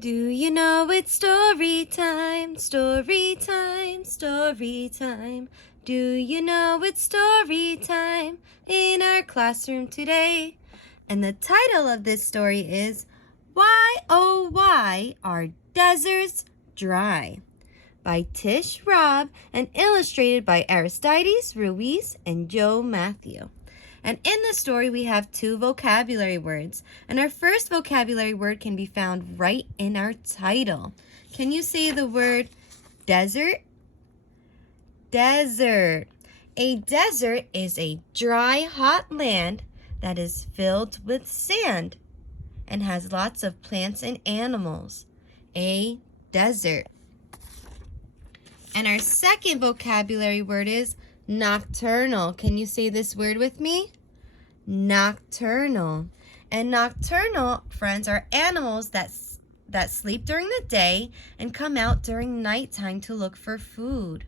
Do you know it's story time, story time, story time? Do you know it's story time in our classroom today? And the title of this story is Why Oh Why Are Deserts Dry? By Tish Robb and illustrated by Aristides Ruiz and Joe Matthew. And in the story, we have 2 vocabulary words. And our first vocabulary word can be found right in our title. Can you say the word desert? Desert. A desert is a dry, hot land that is filled with sand and has lots of plants and animals. A desert. And our second vocabulary word is nocturnal. Can you say this word with me? Nocturnal. And nocturnal, friends, are animals that sleep during the day and come out during nighttime to look for food.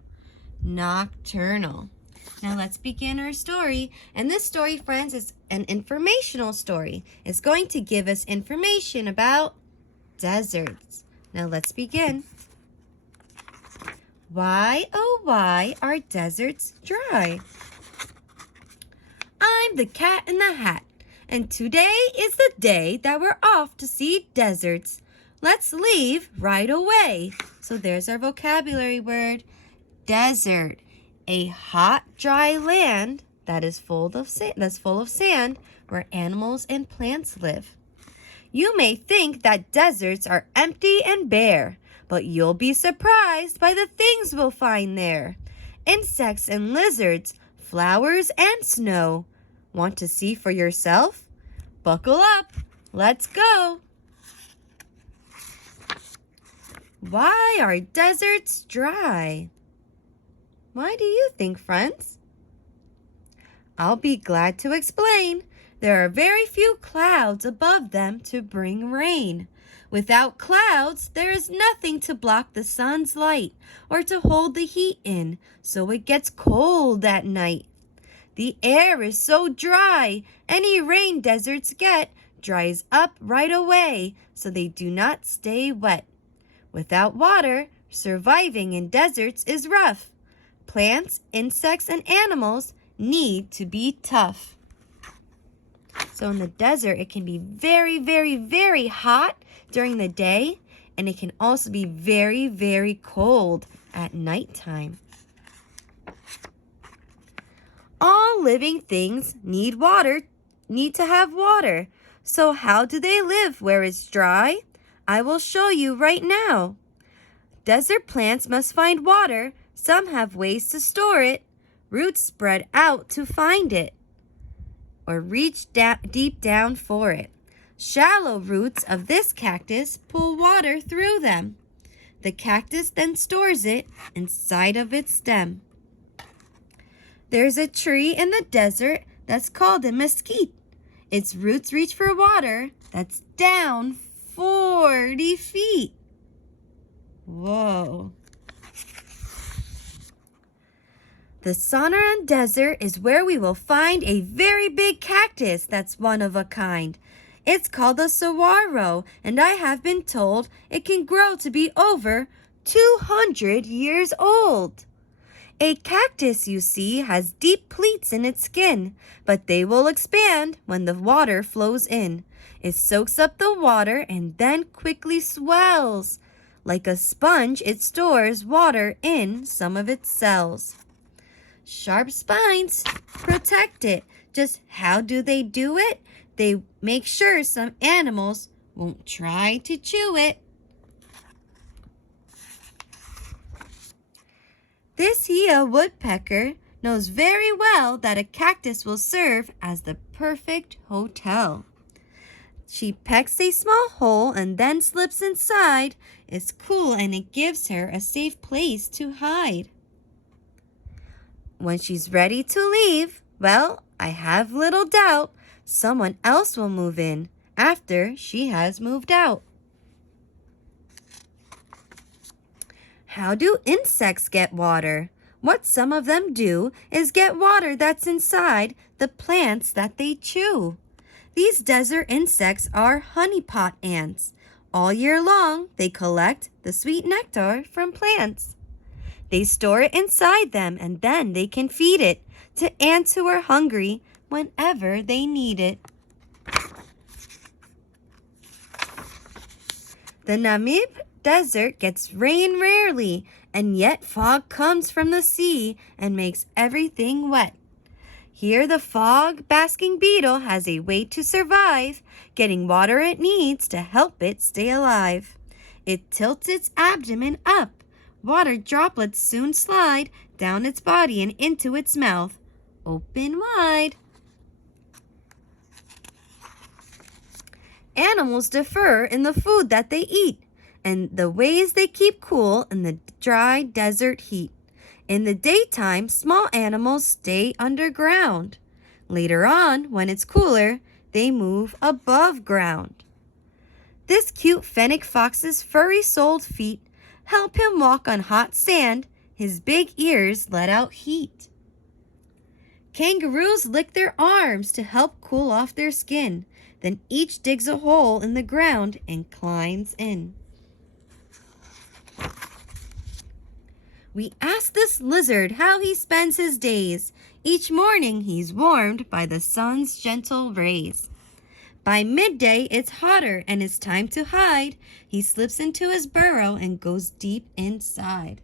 Nocturnal. Now let's begin our story. And this story, friends, is an informational story. It's going to give us information about deserts. Now let's begin. Why, oh why, are deserts dry? I'm the Cat in the Hat, and today is the day that we're off to see deserts. Let's leave right away. So there's our vocabulary word, desert. A hot, dry land that is full of sand where animals and plants live. You may think that deserts are empty and bare, but you'll be surprised by the things we'll find there. Insects and lizards, flowers and snow. Want to see for yourself? Buckle up. Let's go. Why are deserts dry? Why do you think, friends? I'll be glad to explain. There are very few clouds above them to bring rain. Without clouds, there is nothing to block the sun's light or to hold the heat in, so it gets cold at night. The air is so dry, any rain deserts get dries up right away, so they do not stay wet. Without water, surviving in deserts is rough. Plants, insects, and animals need to be tough. So in the desert, it can be very, very, very hot during the day, and it can also be very, very cold at nighttime. All living things need to have water. So how do they live where it's dry? I will show you right now. Desert plants must find water. Some have ways to store it. Roots spread out to find it, or reach deep down for it. Shallow roots of this cactus pull water through them. The cactus then stores it inside of its stem. There's a tree in the desert that's called a mesquite. Its roots reach for water that's down 40 feet. Whoa. The Sonoran Desert is where we will find a very big cactus that's one of a kind. It's called a saguaro, and I have been told it can grow to be over 200 years old. A cactus, you see, has deep pleats in its skin, but they will expand when the water flows in. It soaks up the water and then quickly swells. Like a sponge, it stores water in some of its cells. Sharp spines protect it. Just how do they do it? They make sure some animals won't try to chew it. This here woodpecker knows very well that a cactus will serve as the perfect hotel. She pecks a small hole and then slips inside. It's cool and it gives her a safe place to hide. When she's ready to leave, well, I have little doubt someone else will move in after she has moved out. How do insects get water? What some of them do is get water that's inside the plants that they chew. These desert insects are honeypot ants. All year long, they collect the sweet nectar from plants. They store it inside them and then they can feed it to ants who are hungry whenever they need it. The Namib Desert gets rain rarely, and yet fog comes from the sea and makes everything wet. Here the fog-basking beetle has a way to survive, getting water it needs to help it stay alive. It tilts its abdomen up. Water droplets soon slide down its body and into its mouth. Open wide. Animals differ in the food that they eat and the ways they keep cool in the dry desert heat. In the daytime, small animals stay underground. Later on, when it's cooler, they move above ground. This cute fennec fox's furry-soled feet help him walk on hot sand. His big ears let out heat. Kangaroos lick their arms to help cool off their skin. Then each digs a hole in the ground and climbs in. We ask this lizard how he spends his days. Each morning he's warmed by the sun's gentle rays. By midday it's hotter and it's time to hide. He slips into his burrow and goes deep inside.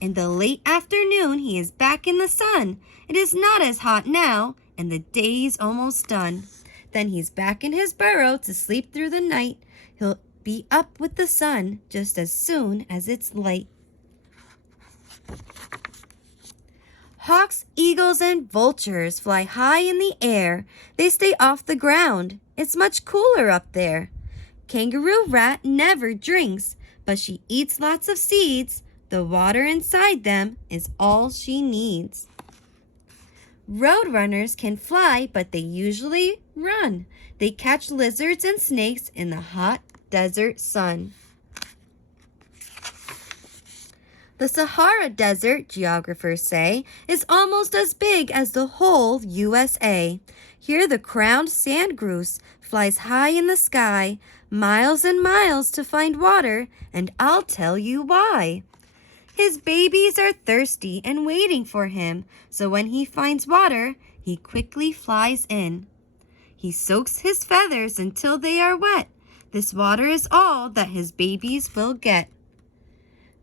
In the late afternoon he is back in the sun. It is not as hot now and the day's almost done. Then he's back in his burrow to sleep through the night. He'll be up with the sun just as soon as it's light. Hawks, eagles, and vultures fly high in the air. They stay off the ground. It's much cooler up there. Kangaroo Rat never drinks, but she eats lots of seeds. The water inside them is all she needs. Roadrunners can fly, but they usually run. They catch lizards and snakes in the hot desert sun. The Sahara Desert, geographers say, is almost as big as the whole USA. Here the crowned sand goose flies high in the sky, miles and miles to find water, and I'll tell you why. His babies are thirsty and waiting for him, so when he finds water, he quickly flies in. He soaks his feathers until they are wet. This water is all that his babies will get.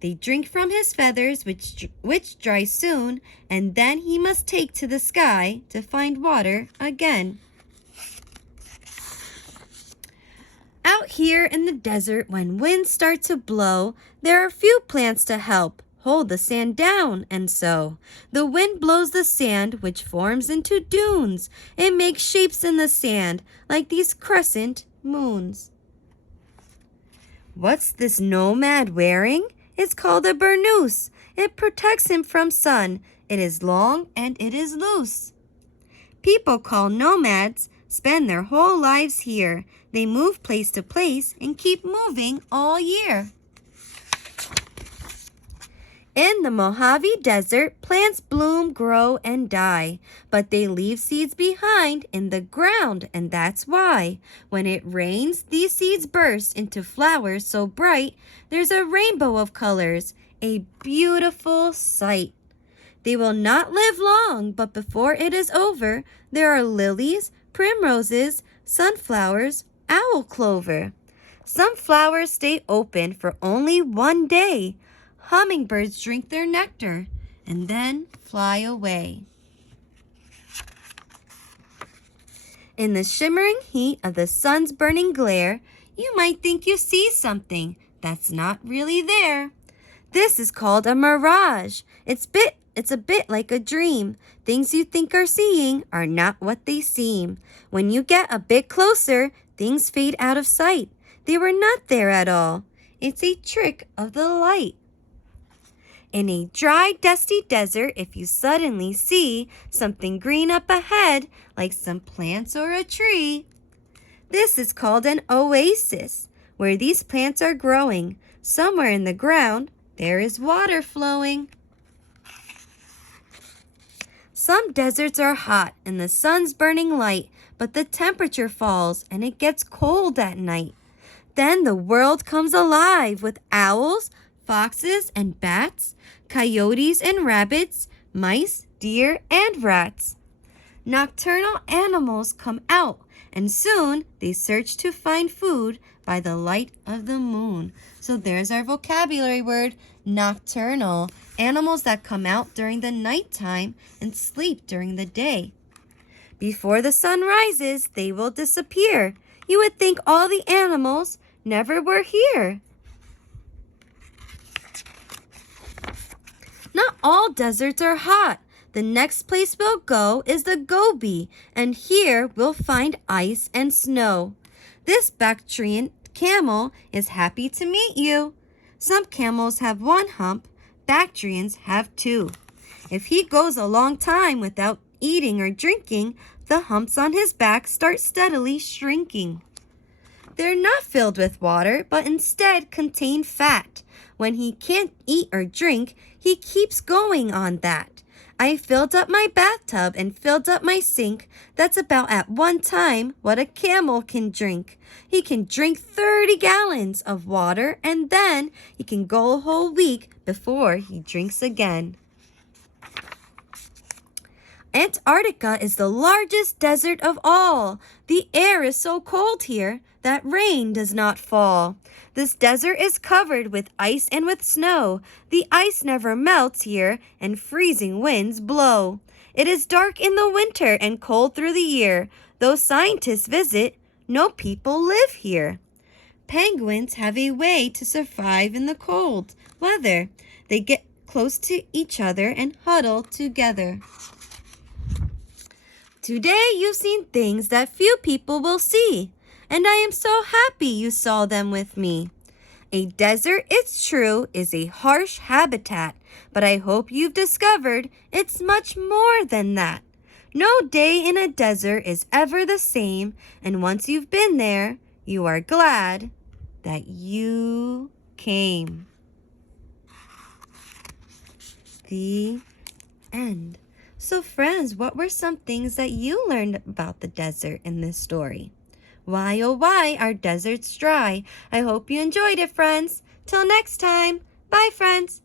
They drink from his feathers, which dry soon, and then he must take to the sky to find water again. Out here in the desert, when winds start to blow, there are few plants to help hold the sand down, and so the wind blows the sand, which forms into dunes. It makes shapes in the sand like these crescent moons. What's this nomad wearing? It's called a burnous. It protects him from sun. It is long and it is loose. People called nomads spend their whole lives here. They move place to place and keep moving all year. In the Mojave Desert, plants bloom, grow, and die, but they leave seeds behind in the ground, and that's why. When it rains, these seeds burst into flowers so bright, there's a rainbow of colors, a beautiful sight. They will not live long, but before it is over, there are lilies, primroses, sunflowers, owl clover. Some flowers stay open for only one day. Hummingbirds drink their nectar and then fly away. In the shimmering heat of the sun's burning glare, you might think you see something that's not really there. This is called a mirage. It's a bit like a dream. Things you think are seeing are not what they seem. When you get a bit closer, things fade out of sight. They were not there at all. It's a trick of the light. In a dry, dusty desert, if you suddenly see something green up ahead, like some plants or a tree, this is called an oasis, where these plants are growing. Somewhere in the ground, there is water flowing. Some deserts are hot and the sun's burning light, but the temperature falls and it gets cold at night. Then the world comes alive with owls, foxes, and bats, coyotes and rabbits, mice, deer, and rats. Nocturnal animals come out, and soon they search to find food by the light of the moon. So there's our vocabulary word, nocturnal. Animals that come out during the nighttime and sleep during the day. Before the sun rises, they will disappear. You would think all the animals never were here. Not all deserts are hot. The next place we'll go is the Gobi, and here we'll find ice and snow. This Bactrian camel is happy to meet you. Some camels have one hump, Bactrians have two. If he goes a long time without eating or drinking, the humps on his back start steadily shrinking. They're not filled with water, but instead contain fat. When he can't eat or drink, he keeps going on that. I filled up my bathtub and filled up my sink. That's about at one time what a camel can drink. He can drink 30 gallons of water, and then he can go a whole week before he drinks again. Antarctica is the largest desert of all. The air is so cold here that rain does not fall. This desert is covered with ice and with snow. The ice never melts here, and freezing winds blow. It is dark in the winter and cold through the year. Though scientists visit, no people live here. Penguins have a way to survive in the cold weather. They get close to each other and huddle together. Today you've seen things that few people will see, and I am so happy you saw them with me. A desert, it's true, is a harsh habitat, but I hope you've discovered it's much more than that. No day in a desert is ever the same, and once you've been there, you are glad that you came. The end. So friends, what were some things that you learned about the desert in this story? Why, oh why are deserts dry? I hope you enjoyed it, friends. Till next time. Bye, friends.